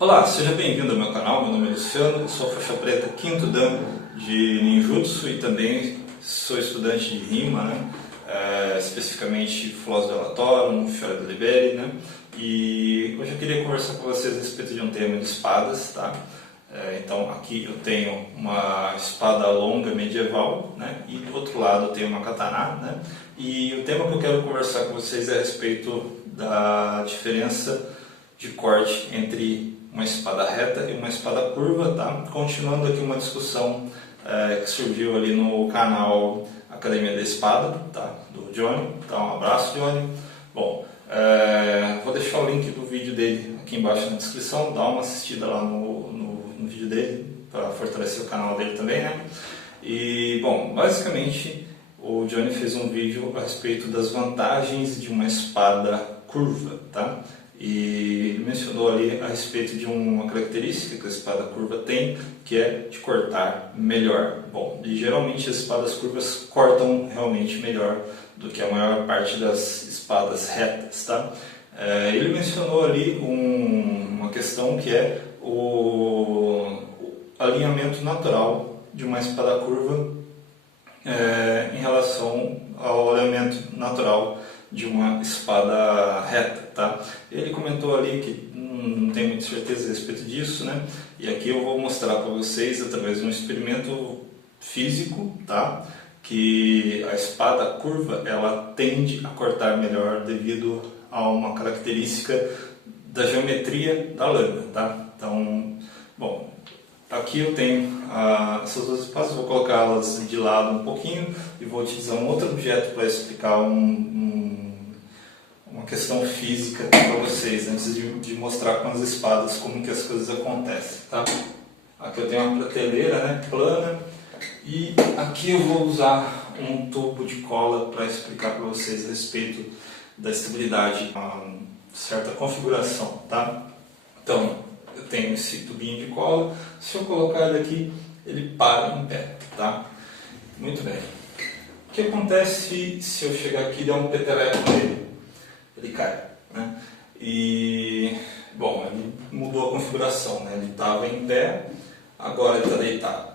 Olá, seja bem-vindo ao meu canal. Meu nome é Luciano, eu sou faixa preta quinto Dan de Ninjutsu e também sou estudante de rima, né? Especificamente Flos Delatorum, Fiora de Liberi, né? E hoje eu queria conversar com vocês a respeito de um tema de espadas, tá? Então aqui eu tenho uma espada longa medieval, né? E do outro lado eu tenho uma katana, né? E o tema que eu quero conversar com vocês é a respeito da diferença de corte entre uma espada reta e uma espada curva, tá? Continuando aqui uma discussão que surgiu ali no canal Academia da Espada, tá? Do Johnny. Então, um abraço, Johnny. Bom, vou deixar o link do vídeo dele aqui embaixo na descrição. Dá uma assistida lá no vídeo dele para fortalecer o canal dele também, né? E, bom, basicamente o Johnny fez um vídeo a respeito das vantagens de uma espada curva, tá? E ele mencionou ali a respeito de uma característica que a espada curva tem, que é de cortar melhor. Bom, e geralmente as espadas curvas cortam realmente melhor do que a maior parte das espadas retas, tá? Ele mencionou ali uma questão que é o alinhamento natural de uma espada curva em relação ao alinhamento natural de uma espada reta, tá? Ele comentou ali que não tem muita certeza a respeito disso, né? E aqui eu vou mostrar para vocês através de um experimento físico, tá? Que a espada curva ela tende a cortar melhor devido a uma característica da geometria da lâmina, tá? Então, bom, aqui eu tenho essas duas espadas, vou colocá-las de lado um pouquinho e vou utilizar um outro objeto para explicar uma questão física para vocês, antes de mostrar com as espadas como que as coisas acontecem, tá? Aqui eu tenho uma prateleira, né, plana, e aqui eu vou usar um tubo de cola para explicar para vocês a respeito da estabilidade, uma certa configuração, tá? Então, eu tenho esse tubinho de cola, se eu colocar ele aqui, ele para em pé, tá? Muito bem. O que acontece se eu chegar aqui e der um peteleco nele? Ele cai, né? E, bom, ele mudou a configuração, né? Ele estava em pé, agora ele está deitado.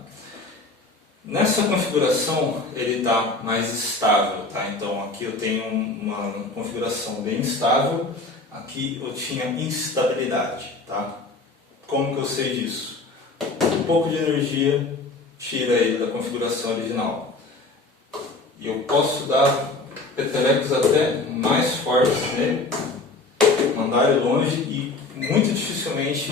Nessa configuração, ele está mais estável, tá? Então, aqui eu tenho uma configuração bem estável, aqui eu tinha instabilidade, tá? Como que eu sei disso? Um pouco de energia tira ele da configuração original. E eu posso dar petelecos até mais fortes nele, mandar ele longe e muito dificilmente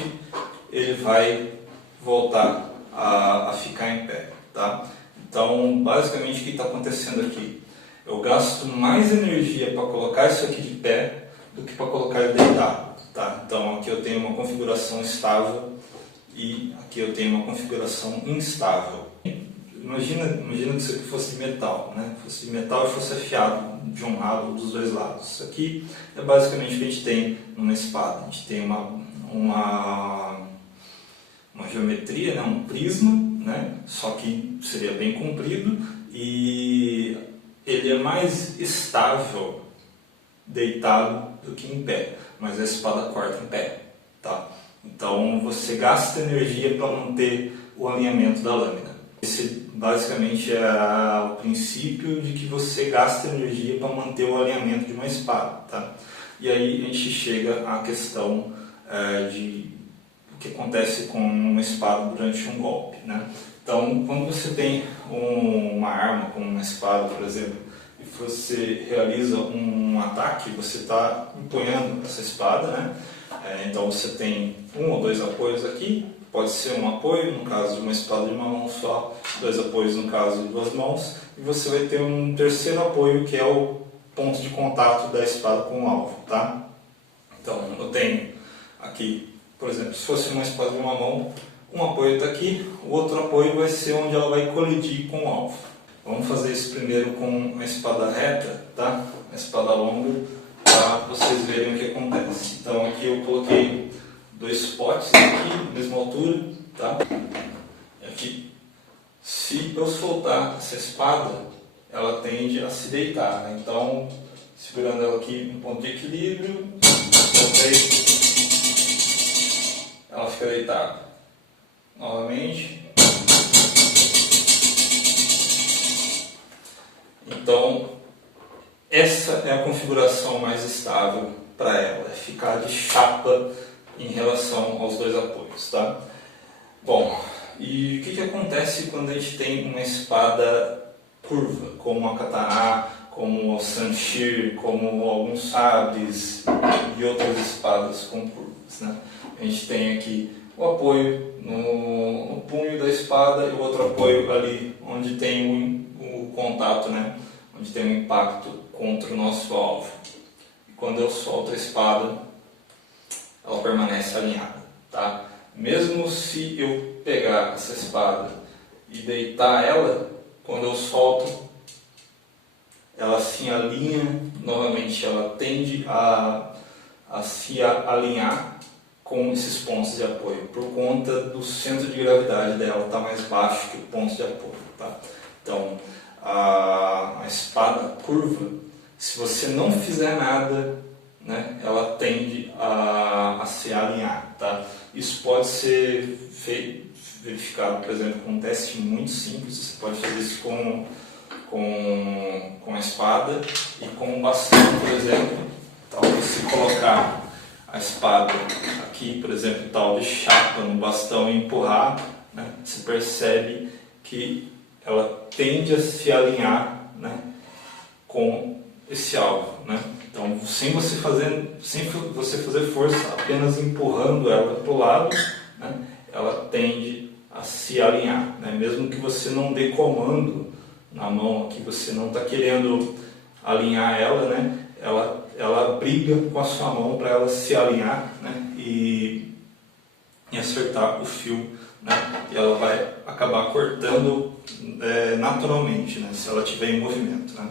ele vai voltar a ficar em pé, tá? Então, basicamente o que está acontecendo aqui? Eu gasto mais energia para colocar isso aqui de pé do que para colocar ele deitado, tá? Então aqui eu tenho uma configuração estável e aqui eu tenho uma configuração instável. Imagina que isso aqui fosse de metal, né? Fosse de metal e fosse afiado de um lado ou dos dois lados. Isso aqui é basicamente o que a gente tem numa espada. A gente tem uma geometria, né? Um prisma, né? Só que seria bem comprido e ele é mais estável deitado do que em pé, mas a espada corta em pé, tá? Então você gasta energia para manter o alinhamento da lâmina. Esse basicamente é o princípio de que você gasta energia para manter o alinhamento de uma espada, tá? E aí a gente chega à questão de o que acontece com uma espada durante um golpe, né? Então, quando você tem uma arma, como uma espada, por exemplo, e você realiza um ataque, você está empunhando essa espada, né? Então você tem um ou dois apoios aqui. Pode ser um apoio, no caso de uma espada de uma mão só, dois apoios no caso de duas mãos, e você vai ter um terceiro apoio que é o ponto de contato da espada com o alvo, tá? Então eu tenho aqui, por exemplo, se fosse uma espada de uma mão, um apoio está aqui, o outro apoio vai ser onde ela vai colidir com o alvo. Vamos fazer isso primeiro com a espada reta, tá? A espada longa, para vocês verem o que acontece. Então aqui eu coloquei dois potes aqui, mesma altura, tá? E aqui, se eu soltar essa espada, ela tende a se deitar, né? Então, segurando ela aqui no ponto de equilíbrio, soltei, ela fica deitado. Novamente. Então, essa é a configuração mais estável para ela, é ficar de chapa em relação aos dois apoios, tá? Bom, e o que acontece quando a gente tem uma espada curva, como a katana, como o sanshir, como alguns sabres e outras espadas com curvas, né? A gente tem aqui o apoio no punho da espada e o outro apoio ali onde tem o contato, né? Onde tem um impacto contra o nosso alvo. E quando eu solto a espada, ela permanece alinhada, tá? Mesmo se eu pegar essa espada e deitar ela, quando eu solto, ela se alinha novamente, ela tende a se alinhar com esses pontos de apoio, por conta do centro de gravidade dela estar mais baixo que o ponto de apoio, tá? Então, a espada curva, se você não fizer nada, né, ela tende a se alinhar, tá? Isso pode ser verificado, por exemplo, com um teste muito simples. Você pode fazer isso com a espada e com um bastão, por exemplo. Então, se colocar a espada aqui, por exemplo, tal de chapa no bastão e empurrar, né, você percebe que ela tende a se alinhar, né, com esse alvo, né? Então, sem você fazer força, apenas empurrando ela para o lado, né, ela tende a se alinhar, né? Mesmo que você não dê comando na mão aqui, você não está querendo alinhar ela, né? Ela briga com a sua mão para ela se alinhar, né? E acertar o fio, né? E ela vai acabar cortando naturalmente, né? Se ela estiver em movimento, né?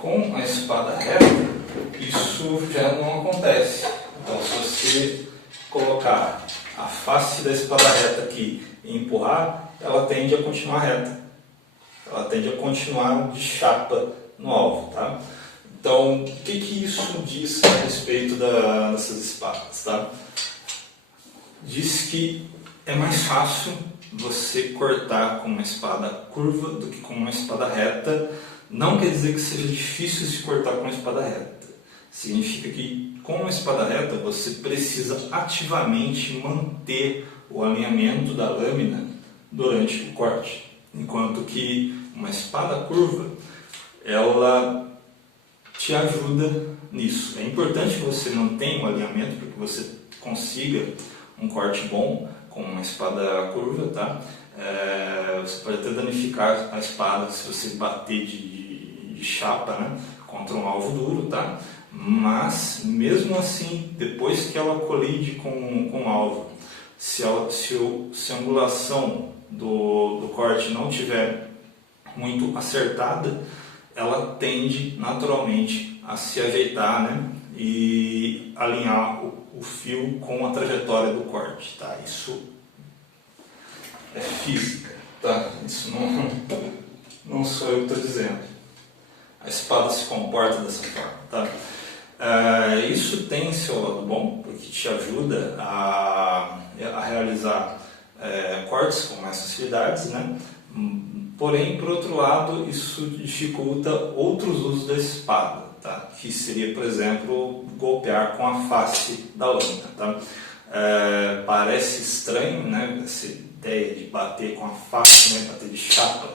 Com a espada reta, isso já não acontece. Então, se você colocar a face da espada reta aqui e empurrar, ela tende a continuar reta. Ela tende a continuar de chapa no alvo, tá? Então, o que isso diz a respeito dessas espadas, tá? Diz que é mais fácil você cortar com uma espada curva do que com uma espada reta. Não quer dizer que seja difícil se cortar com uma espada reta. Significa que com uma espada reta você precisa ativamente manter o alinhamento da lâmina durante o corte. Enquanto que uma espada curva, ela te ajuda nisso. É importante que você mantenha o alinhamento para que você consiga um corte bom com uma espada curva, tá? Você pode até danificar a espada se você bater de chapa, né, contra um alvo duro, tá? Mas mesmo assim, depois que ela colide com o alvo, se a angulação do corte não tiver muito acertada, ela tende naturalmente a se ajeitar, né, e alinhar o fio com a trajetória do corte, tá? Isso é física, tá? Isso não sou eu que estou dizendo. A espada se comporta dessa forma, tá? Isso tem seu lado bom, porque te ajuda a realizar cortes com mais facilidades, né? Porém, por outro lado, isso dificulta outros usos da espada, tá? Que seria, por exemplo, golpear com a face da lâmina, tá? Parece estranho, né, essa ideia de bater com a face, né, bater de chapa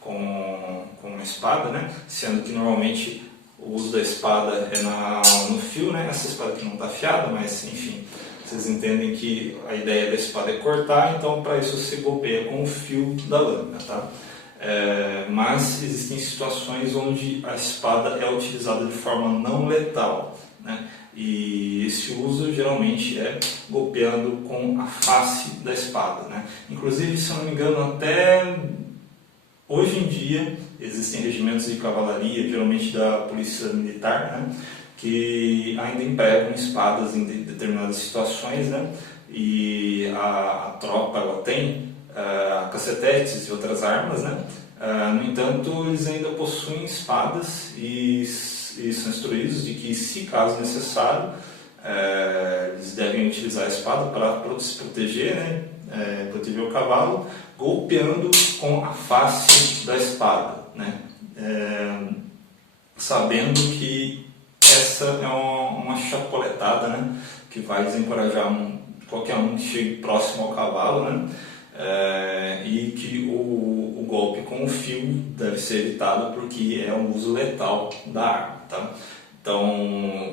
com uma espada, né? Sendo que normalmente o uso da espada é no fio, né? Essa espada aqui não está afiada, mas enfim, vocês entendem que a ideia da espada é cortar, então para isso você golpeia com o fio da lâmina, tá? Mas existem situações onde a espada é utilizada de forma não letal, né? E esse uso geralmente é golpeando com a face da espada, né? Inclusive, se eu não me engano, até hoje em dia existem regimentos de cavalaria, geralmente da polícia militar, né, que ainda empregam espadas em determinadas situações, né, e a tropa ela tem cacetetes e outras armas, né. No entanto, eles ainda possuem espadas e são instruídos de que, se caso necessário, eles devem utilizar a espada para se proteger, né? Proteger o cavalo, golpeando com a face da espada, né? Sabendo que essa é uma chapuletada, né? Que vai desencorajar qualquer um que chegue próximo ao cavalo, né? E que o golpe com o fio deve ser evitado porque é um uso letal da arma, tá? Então,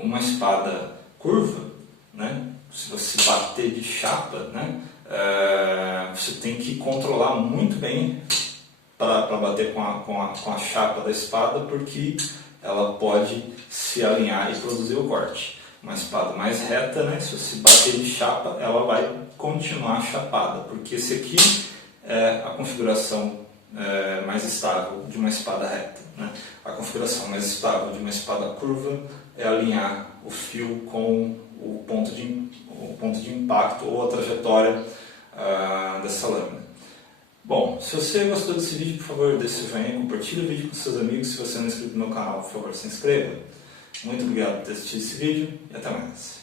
uma espada curva, né? Se você bater de chapa, né? Você tem que controlar muito bem para bater com a chapa da espada, porque ela pode se alinhar e produzir o corte. Uma espada mais reta, né? Se você bater de chapa, ela vai continuar chapada, porque esse aqui é a configuração mais estável de uma espada reta, né? A configuração mais estável de uma espada curva é alinhar o fio com o ponto de impacto ou a trajetória dessa lâmina. Bom, se você gostou desse vídeo, por favor, deixe seu joinha, compartilhe o vídeo com seus amigos. Se você não é inscrito no meu canal, por favor, se inscreva. Muito obrigado por ter assistido esse vídeo e até mais.